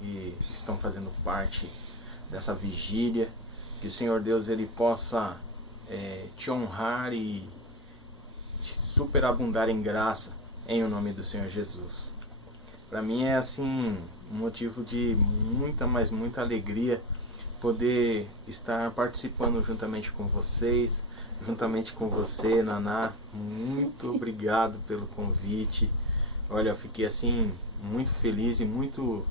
que estão fazendo parte dessa vigília. Que o Senhor Deus ele possa te honrar e te superabundar em graça em o nome do Senhor Jesus. Para mim é assim um motivo de muita, mas muita alegria poder estar participando juntamente com vocês, juntamente com você, Naná. Muito obrigado pelo convite. Olha, eu fiquei assim muito feliz e muito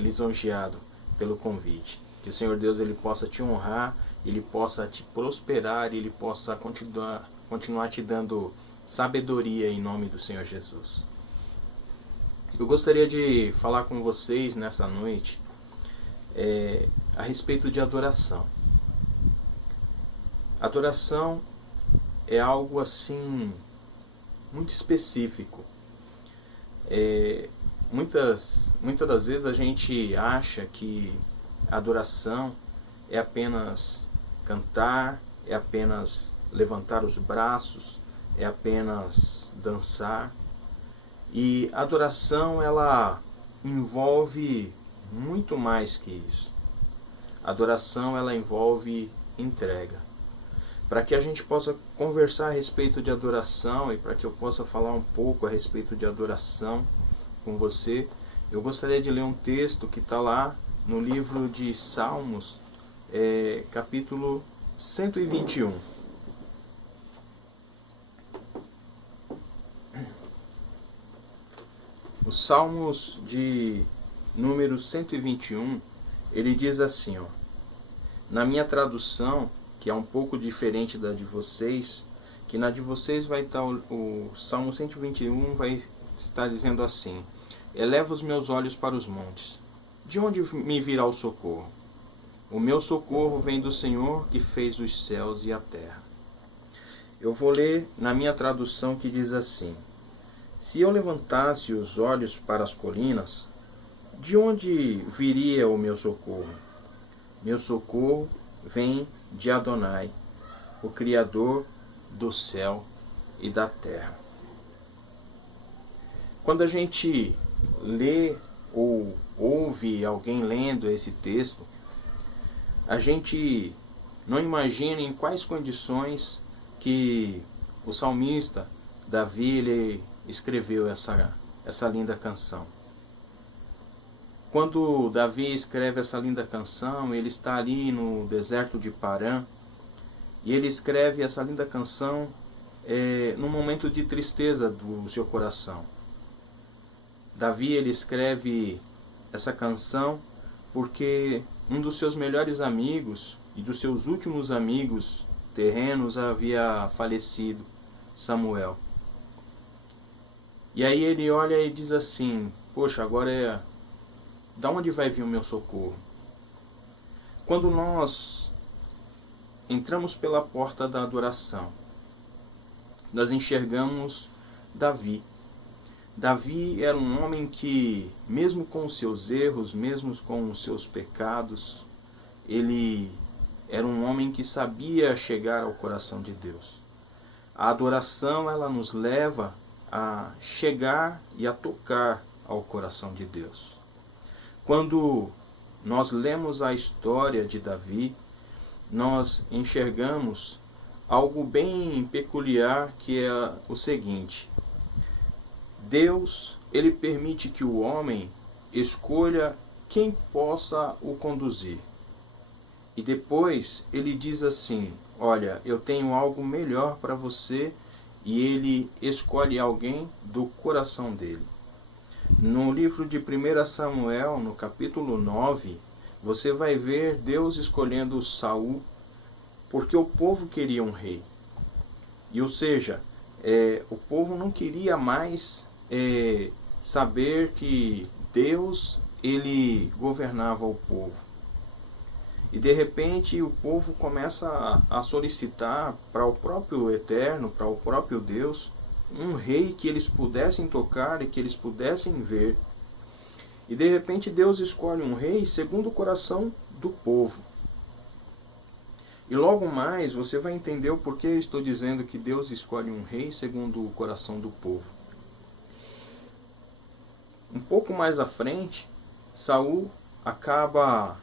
lisonjeado pelo convite. Que o Senhor Deus ele possa te honrar, ele possa te prosperar, ele possa continuar te dando sabedoria em nome do Senhor Jesus. Eu gostaria de falar com vocês nessa noite a respeito de adoração. Adoração é algo assim muito específico. Muitas das vezes a gente acha que adoração é apenas cantar, é apenas levantar os braços, é apenas dançar. E a adoração ela envolve muito mais que isso. A adoração ela envolve entrega. Para que a gente possa conversar a respeito de adoração e para que eu possa falar um pouco a respeito de adoração com você, eu gostaria de ler um texto que está lá no livro de Salmos, capítulo 121. Os Salmos de número 121, ele diz assim, ó, na minha tradução, que é um pouco diferente da de vocês, que na de vocês vai estar o Salmo 121 vai estar dizendo assim: eleva os meus olhos para os montes, de onde me virá o socorro? O meu socorro vem do Senhor que fez os céus e a terra. Eu vou ler na minha tradução que diz assim: se eu levantasse os olhos para as colinas, de onde viria o meu socorro? Meu socorro vem de Adonai, o Criador do céu e da terra. Quando a gente lê ou ouve alguém lendo esse texto, a gente não imagina em quais condições que o salmista Davi ele escreveu essa linda canção. Quando Davi escreve essa linda canção, ele está ali no deserto de Parã, e ele escreve essa linda canção num momento de tristeza do seu coração. Davi ele escreve essa canção porque um dos seus melhores amigos e dos seus últimos amigos terrenos havia falecido, Samuel. E aí ele olha e diz assim: poxa, agora da onde vai vir o meu socorro? Quando nós entramos pela porta da adoração, nós enxergamos Davi. Davi era um homem que, mesmo com os seus erros, mesmo com os seus pecados, ele era um homem que sabia chegar ao coração de Deus. A adoração, ela nos leva a chegar e a tocar ao coração de Deus. Quando nós lemos a história de Davi, nós enxergamos algo bem peculiar, que é o seguinte: Deus, ele permite que o homem escolha quem possa o conduzir. E depois ele diz assim: olha, eu tenho algo melhor para você, e ele escolhe alguém do coração dele. No livro de 1 Samuel, no capítulo 9, você vai ver Deus escolhendo Saul, porque o povo queria um rei. E ou seja, o povo não queria mais saber que Deus ele governava o povo. E de repente o povo começa a solicitar para o próprio Eterno, para o próprio Deus, um rei que eles pudessem tocar e que eles pudessem ver. E de repente Deus escolhe um rei segundo o coração do povo. E logo mais você vai entender o porquê eu estou dizendo que Deus escolhe um rei segundo o coração do povo. Um pouco mais à frente, Saul acaba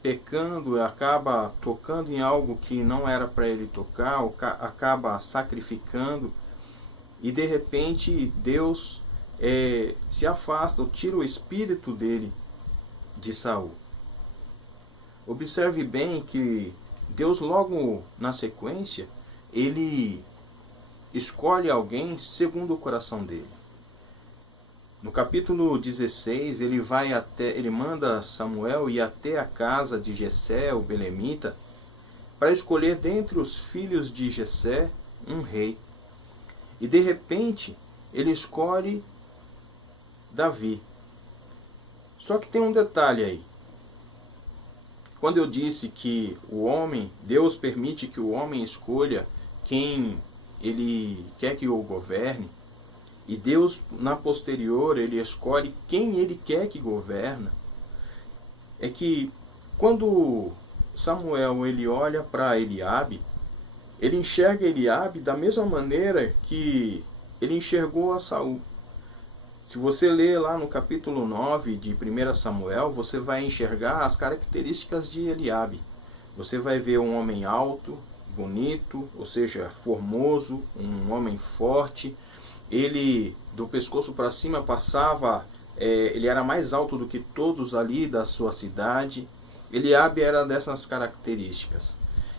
pecando, acaba tocando em algo que não era para ele tocar, acaba sacrificando, e de repente Deus se afasta, ou tira o espírito dele de Saul. Observe bem que Deus logo na sequência, ele escolhe alguém segundo o coração dele. No capítulo 16, ele manda Samuel ir até a casa de Jessé, o belemita, para escolher dentre os filhos de Jessé um rei. E de repente, ele escolhe Davi. Só que tem um detalhe aí. Quando eu disse que Deus permite que o homem escolha quem ele quer que o governe, e Deus, na posterior, ele escolhe quem ele quer que governa, é que quando Samuel ele olha para Eliabe, ele enxerga Eliabe da mesma maneira que ele enxergou a Saul. Se você ler lá no capítulo 9 de 1 Samuel, você vai enxergar as características de Eliabe. Você vai ver um homem alto, bonito, ou seja, formoso, um homem forte. Ele, do pescoço para cima, ele era mais alto do que todos ali da sua cidade. Eliabe era dessas características.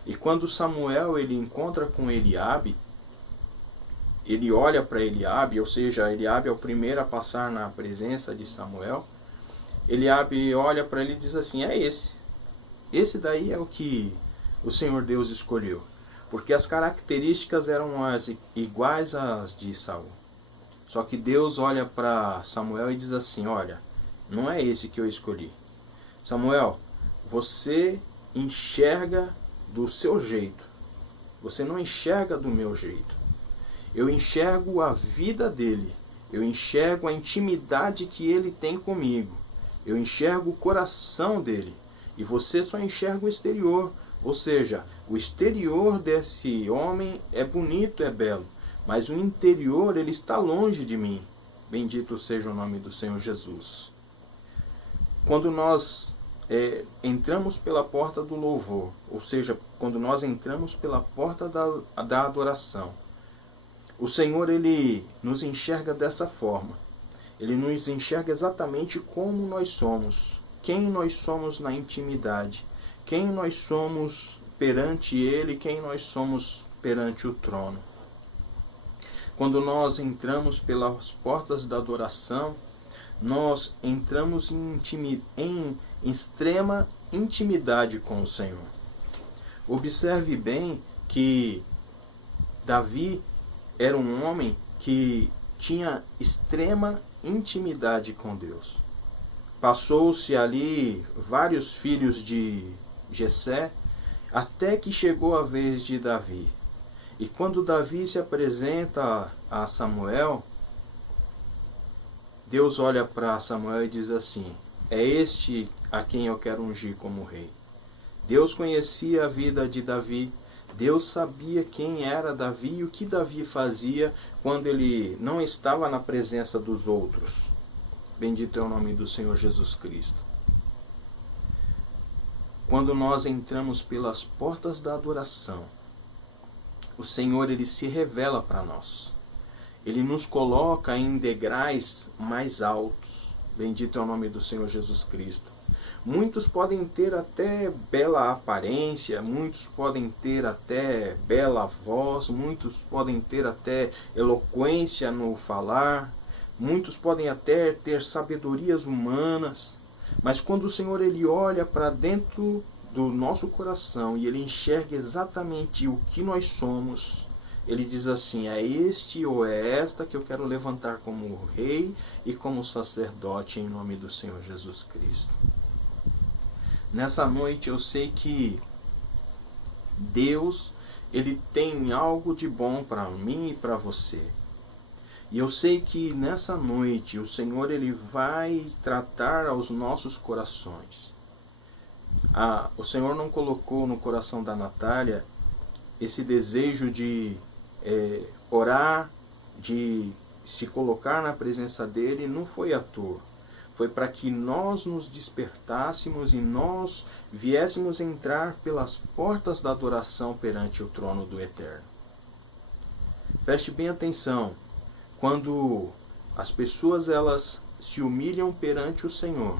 E quando Samuel ele encontra com Eliabe, ele olha para Eliabe, ou seja, Eliabe é o primeiro a passar na presença de Samuel. Eliabe olha para ele e diz assim: é esse. Esse daí é o que o Senhor Deus escolheu. Porque as características eram iguais às de Saul. Só que Deus olha para Samuel e diz assim: olha, não é esse que eu escolhi. Samuel, você enxerga do seu jeito. Você não enxerga do meu jeito. Eu enxergo a vida dele. Eu enxergo a intimidade que ele tem comigo. Eu enxergo o coração dele. E você só enxerga o exterior. Ou seja, o exterior desse homem é bonito, é belo. Mas o interior, ele está longe de mim. Bendito seja o nome do Senhor Jesus. Quando nós entramos pela porta do louvor, ou seja, quando nós entramos pela porta da adoração, o Senhor, ele nos enxerga dessa forma. Ele nos enxerga exatamente como nós somos. Quem nós somos na intimidade. Quem nós somos perante Ele. Quem nós somos perante o trono. Quando nós entramos pelas portas da adoração, nós entramos em extrema intimidade com o Senhor. Observe bem que Davi era um homem que tinha extrema intimidade com Deus. Passou-se ali vários filhos de Jessé, até que chegou a vez de Davi. E quando Davi se apresenta a Samuel, Deus olha para Samuel e diz assim: é este a quem eu quero ungir como rei. Deus conhecia a vida de Davi. Deus sabia quem era Davi e o que Davi fazia quando ele não estava na presença dos outros. Bendito é o nome do Senhor Jesus Cristo. Quando nós entramos pelas portas da adoração, o Senhor ele se revela para nós. Ele nos coloca em degraus mais altos. Bendito é o nome do Senhor Jesus Cristo. Muitos podem ter até bela aparência, muitos podem ter até bela voz, muitos podem ter até eloquência no falar, muitos podem até ter sabedorias humanas, mas quando o Senhor ele olha para dentro do nosso coração e ele enxerga exatamente o que nós somos, ele diz assim: é este ou é esta que eu quero levantar como rei e como sacerdote em nome do Senhor Jesus Cristo. Nessa noite eu sei que Deus ele tem algo de bom para mim e para você. E eu sei que nessa noite o Senhor ele vai tratar aos nossos corações. O Senhor não colocou no coração da Natália esse desejo de orar, de se colocar na presença dele, não foi à toa. foi para que nós nos despertássemos e nós viéssemos entrar pelas portas da adoração perante o trono do Eterno. Preste bem atenção, quando as pessoas elas se humilham perante o Senhor,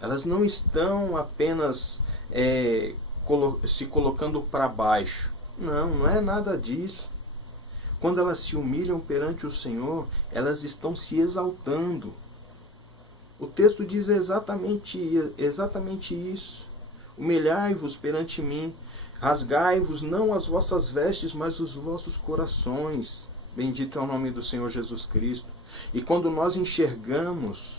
elas não estão apenas se colocando para baixo. Não, não é nada disso. Quando elas se humilham perante o Senhor, elas estão se exaltando. O texto diz exatamente isso. Humilhai-vos perante mim, rasgai-vos não as vossas vestes, mas os vossos corações. Bendito é o nome do Senhor Jesus Cristo. E quando nós enxergamos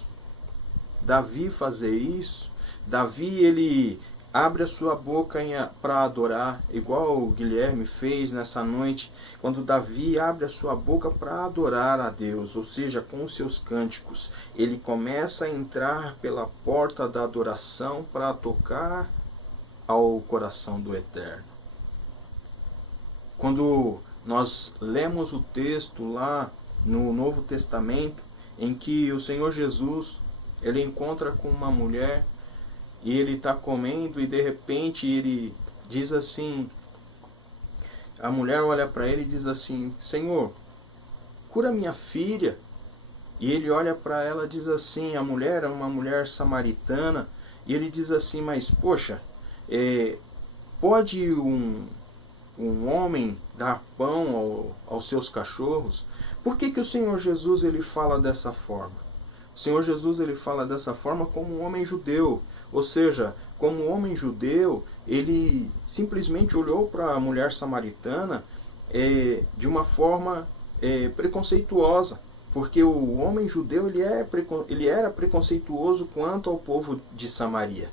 Davi fazer isso, Davi ele abre a sua boca para adorar, igual o Guilherme fez nessa noite, quando Davi abre a sua boca para adorar a Deus, ou seja, com os seus cânticos. Ele começa a entrar pela porta da adoração para tocar ao coração do Eterno. Quando nós lemos o texto lá no Novo Testamento, em que o Senhor Jesus ele encontra com uma mulher e ele está comendo e de repente ele diz assim, a mulher olha para ele e diz assim, Senhor, cura minha filha. E ele olha para ela e diz assim, a mulher é uma mulher samaritana, e ele diz assim, mas poxa, pode um homem dar pão aos seus cachorros? Por que o Senhor Jesus ele fala dessa forma? O Senhor Jesus ele fala dessa forma como um homem judeu, ou seja, como um homem judeu, ele simplesmente olhou para a mulher samaritana de uma forma preconceituosa, porque o homem judeu ele era preconceituoso quanto ao povo de Samaria.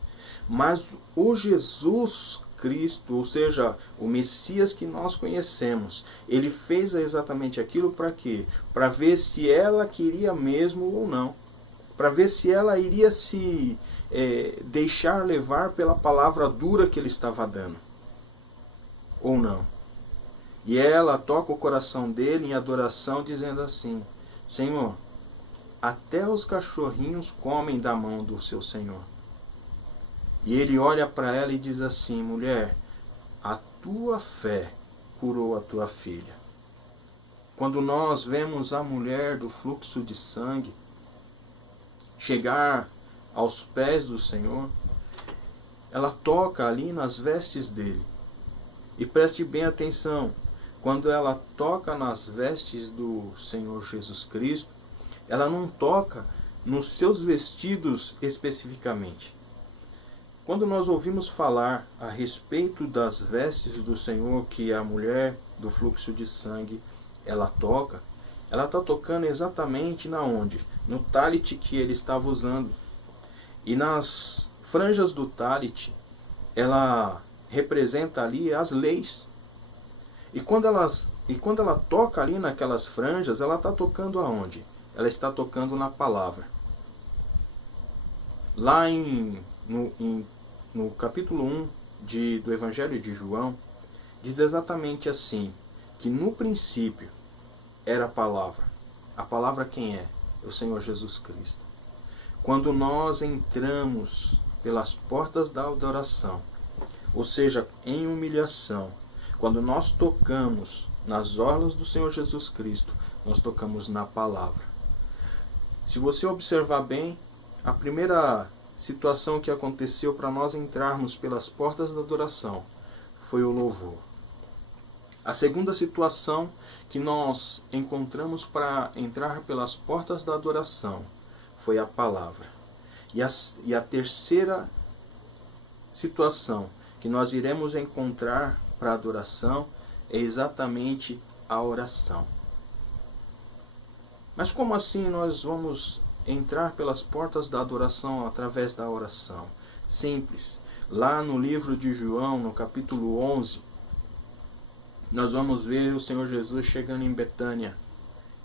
Mas o Jesus Cristo, ou seja, o Messias que nós conhecemos, ele fez exatamente aquilo para quê? Para ver se ela queria mesmo ou não. Para ver se ela iria se deixar levar pela palavra dura que ele estava dando. Ou não. E ela toca o coração dele em adoração, dizendo assim, Senhor, até os cachorrinhos comem da mão do seu Senhor. E ele olha para ela e diz assim, mulher, a tua fé curou a tua filha. Quando nós vemos a mulher do fluxo de sangue chegar aos pés do Senhor, ela toca ali nas vestes dele. E preste bem atenção, quando ela toca nas vestes do Senhor Jesus Cristo, ela não toca nos seus vestidos especificamente. Quando nós ouvimos falar a respeito das vestes do Senhor, que a mulher do fluxo de sangue, ela está tocando exatamente na onde? No talit que ele estava usando. E nas franjas do talit, ela representa ali as leis. E quando ela toca ali naquelas franjas, ela está tocando aonde? Ela está tocando na palavra. Lá no capítulo 1 do Evangelho de João, diz exatamente assim, que no princípio era a palavra. A palavra quem é? É o Senhor Jesus Cristo. Quando nós entramos pelas portas da adoração, ou seja, em humilhação, quando nós tocamos nas orlas do Senhor Jesus Cristo, nós tocamos na palavra. Se você observar bem, a primeira situação que aconteceu para nós entrarmos pelas portas da adoração foi o louvor. A segunda situação que nós encontramos para entrar pelas portas da adoração foi a palavra. E a terceira situação que nós iremos encontrar para a adoração é exatamente a oração. Mas como assim nós vamos entrar pelas portas da adoração através da oração? Simples. Lá no livro de João, no capítulo 11, nós vamos ver o Senhor Jesus chegando em Betânia.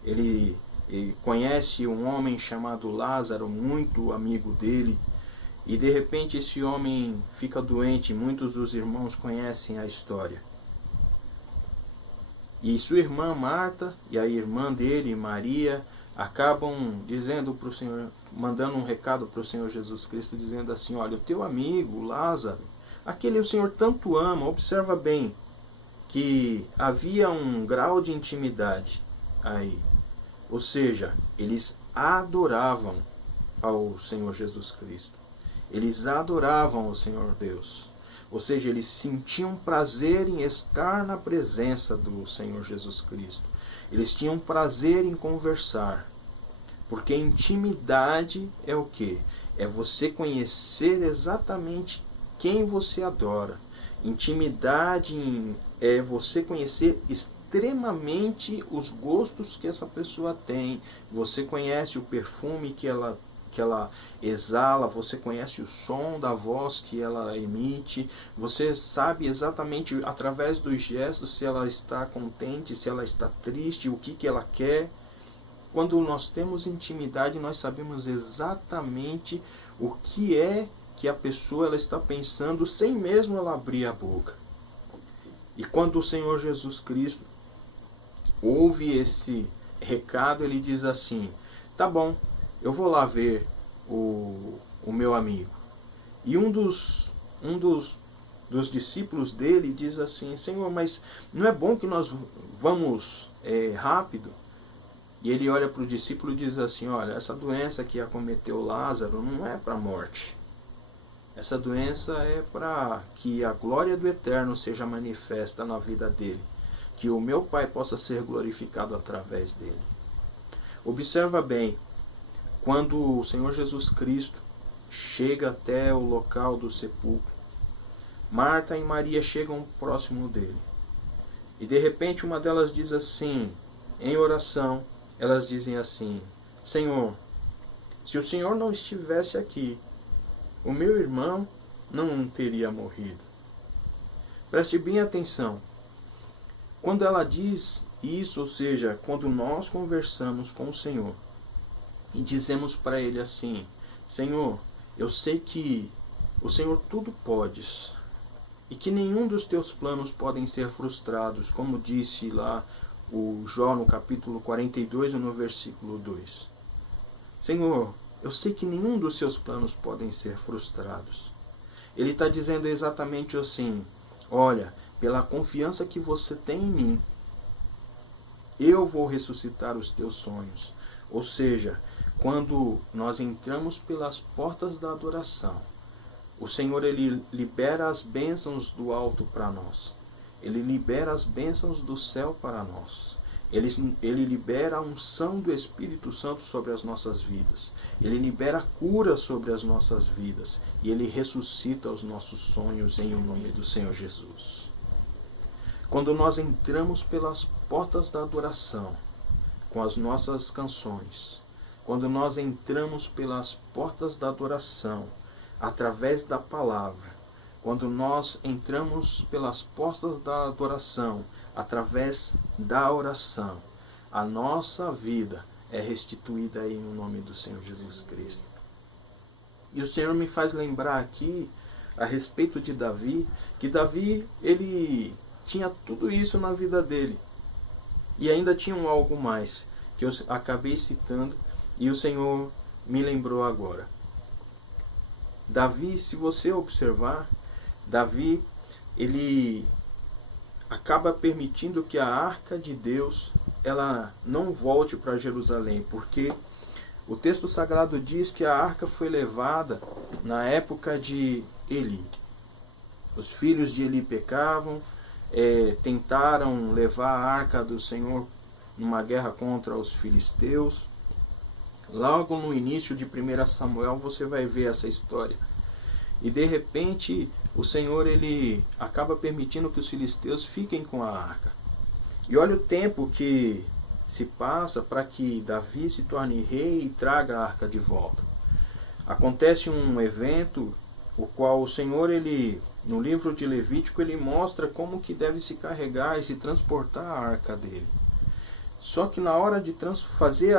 Ele conhece um homem chamado Lázaro, muito amigo dele, e de repente esse homem fica doente. Muitos dos irmãos conhecem a história. E sua irmã Marta e a irmã dele, Maria, acabam dizendo para o Senhor, mandando um recado para o Senhor Jesus Cristo, dizendo assim: olha, o teu amigo Lázaro, aquele o Senhor tanto ama. Observa bem que havia um grau de intimidade aí. Ou seja, eles adoravam ao Senhor Jesus Cristo. Eles adoravam ao Senhor Deus. Ou seja, eles sentiam prazer em estar na presença do Senhor Jesus Cristo. Eles tinham prazer em conversar. Porque intimidade é o quê? É você conhecer exatamente quem você adora. Intimidade é você conhecer extremamente os gostos que essa pessoa tem. Você conhece o perfume que ela exala, você conhece o som da voz que ela emite, você sabe exatamente através dos gestos se ela está contente, se ela está triste, o que ela quer. Quando nós temos intimidade, nós sabemos exatamente o que é que a pessoa ela está pensando sem mesmo ela abrir a boca. E quando o Senhor Jesus Cristo ouve esse recado, ele diz assim: tá bom, eu vou lá ver o meu amigo. E um dos discípulos dele diz assim: Senhor, mas não é bom que nós vamos rápido? E ele olha para o discípulo e diz assim: olha, essa doença que acometeu Lázaro não é para a morte. Essa doença é para que a glória do Eterno seja manifesta na vida dele. Que o meu Pai possa ser glorificado através dele. Observa bem, quando o Senhor Jesus Cristo chega até o local do sepulcro, Marta e Maria chegam próximo dele. E de repente uma delas diz assim, em oração, elas dizem assim: Senhor, se o Senhor não estivesse aqui, o meu irmão não teria morrido. Preste bem atenção. Quando ela diz isso, ou seja, quando nós conversamos com o Senhor e dizemos para Ele assim: Senhor, eu sei que o Senhor tudo podes e que nenhum dos teus planos podem ser frustrados, como disse lá o Jó no capítulo 42 e no versículo 2. Senhor, eu sei que nenhum dos seus planos podem ser frustrados. Ele está dizendo exatamente assim: olha, pela confiança que você tem em mim, eu vou ressuscitar os teus sonhos. Ou seja, quando nós entramos pelas portas da adoração, o Senhor ele libera as bênçãos do alto para nós. Ele libera as bênçãos do céu para nós. Ele libera a unção do Espírito Santo sobre as nossas vidas. Ele libera cura sobre as nossas vidas. E Ele ressuscita os nossos sonhos em o nome do Senhor Jesus. Quando nós entramos pelas portas da adoração, com as nossas canções, quando nós entramos pelas portas da adoração, através da palavra, quando nós entramos pelas portas da adoração, através da oração, a nossa vida é restituída aí no nome do Senhor Jesus Cristo. E o Senhor me faz lembrar aqui, a respeito de Davi, que Davi, ele tinha tudo isso na vida dele. E ainda tinha algo mais, que eu acabei citando, e o Senhor me lembrou agora. Davi, se você observar, Davi, ele acaba permitindo que a arca de Deus ela não volte para Jerusalém, porque o texto sagrado diz que a arca foi levada na época de Eli. Os filhos de Eli pecavam, tentaram levar a arca do Senhor numa guerra contra os filisteus. Logo no início de 1 Samuel você vai ver essa história. E de repente o Senhor ele acaba permitindo que os filisteus fiquem com a arca. E olha o tempo que se passa para que Davi se torne rei e traga a arca de volta. Acontece um evento, o qual o Senhor, ele, no livro de Levítico, ele mostra como que deve se carregar e se transportar a arca dele. Só que na hora de fazer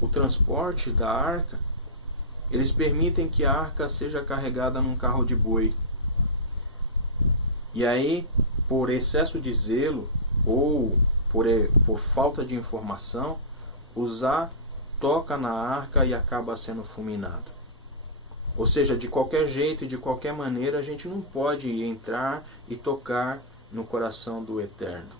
o transporte da arca, eles permitem que a arca seja carregada num carro de boi. E aí, por excesso de zelo ou por falta de informação, Uzá toca na arca e acaba sendo fulminado. Ou seja, de qualquer jeito e de qualquer maneira, a gente não pode entrar e tocar no coração do Eterno.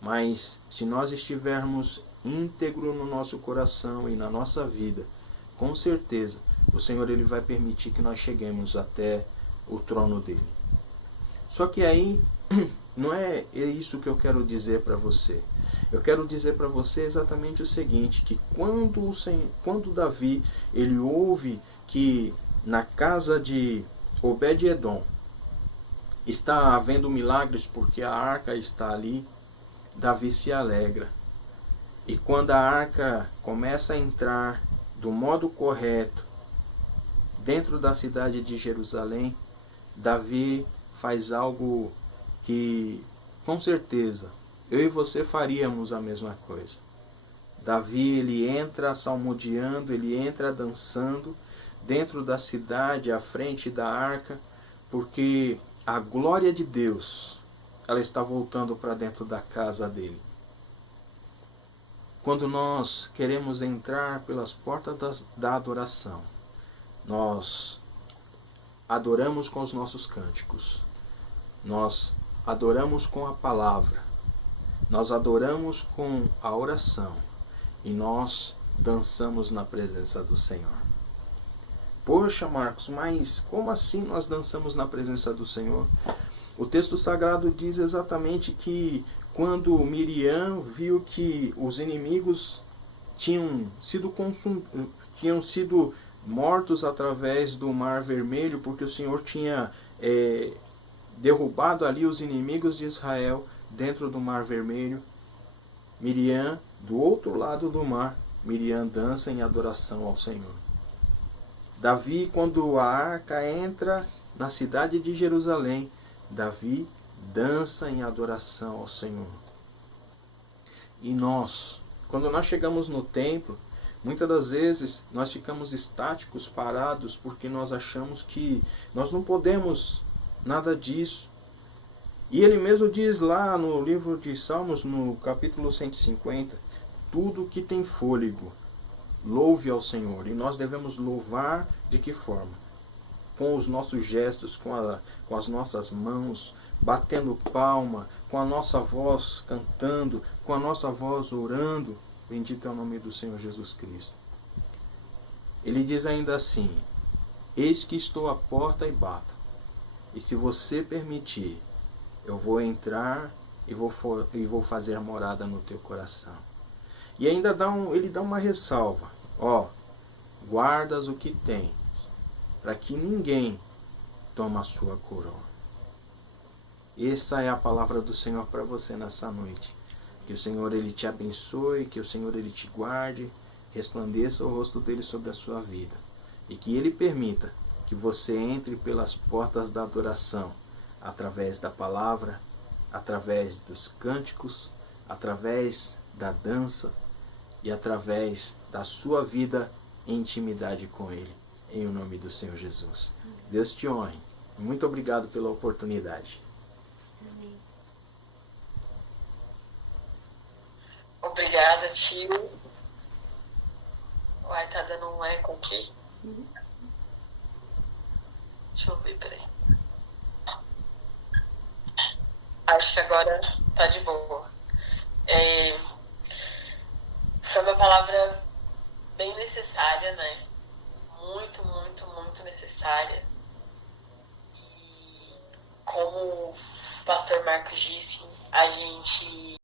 Mas se nós estivermos íntegro no nosso coração e na nossa vida, com certeza o Senhor ele vai permitir que nós cheguemos até o trono dele. Só que aí não é isso que eu quero dizer para você. Eu quero dizer para você exatamente o seguinte, que quando Davi ele ouve que na casa de Obed-Edom está havendo milagres porque a arca está ali, Davi se alegra. E quando a arca começa a entrar do modo correto dentro da cidade de Jerusalém, Davi faz algo que, com certeza, eu e você faríamos a mesma coisa. Davi, ele entra salmodiando, ele entra dançando dentro da cidade, à frente da arca, porque a glória de Deus, ela está voltando para dentro da casa dele. Quando nós queremos entrar pelas portas da adoração, nós adoramos com os nossos cânticos, nós adoramos com a palavra, nós adoramos com a oração e nós dançamos na presença do Senhor. Poxa, Marcos, mas como assim nós dançamos na presença do Senhor? O texto sagrado diz exatamente que quando Miriam viu que os inimigos tinham sido mortos através do Mar Vermelho, porque o Senhor tinha derrubado ali os inimigos de Israel dentro do Mar Vermelho, Miriam, do outro lado do mar, Miriam dança em adoração ao Senhor. Davi, quando a arca entra na cidade de Jerusalém, Davi dança em adoração ao Senhor. E nós, quando nós chegamos no templo, muitas das vezes nós ficamos estáticos, parados, porque nós achamos que nós não podemos nada disso. E ele mesmo diz lá no livro de Salmos, no capítulo 150, tudo que tem fôlego, louve ao Senhor. E nós devemos louvar de que forma? Com os nossos gestos, com as nossas mãos, batendo palma, com a nossa voz cantando, com a nossa voz orando. Bendito é o nome do Senhor Jesus Cristo. Ele diz ainda assim, eis que estou à porta e bato. E se você permitir, eu vou entrar e vou fazer morada no teu coração. E ainda ele dá uma ressalva. Ó, guardas o que tens, para que ninguém tome a sua coroa. Essa é a palavra do Senhor para você nessa noite. Que o Senhor ele te abençoe, que o Senhor ele te guarde, resplandeça o rosto dele sobre a sua vida. E que ele permita que você entre pelas portas da adoração, através da palavra, através dos cânticos, através da dança e através da sua vida em intimidade com ele. Em o nome do Senhor Jesus. Deus te honre. Muito obrigado pela oportunidade. Obrigada, tio. Uai, tá dando um eco aqui. Deixa eu ver, peraí. Acho que agora tá de boa. Foi uma palavra bem necessária, né? Muito, muito, muito necessária. E como o pastor Marcos disse, a gente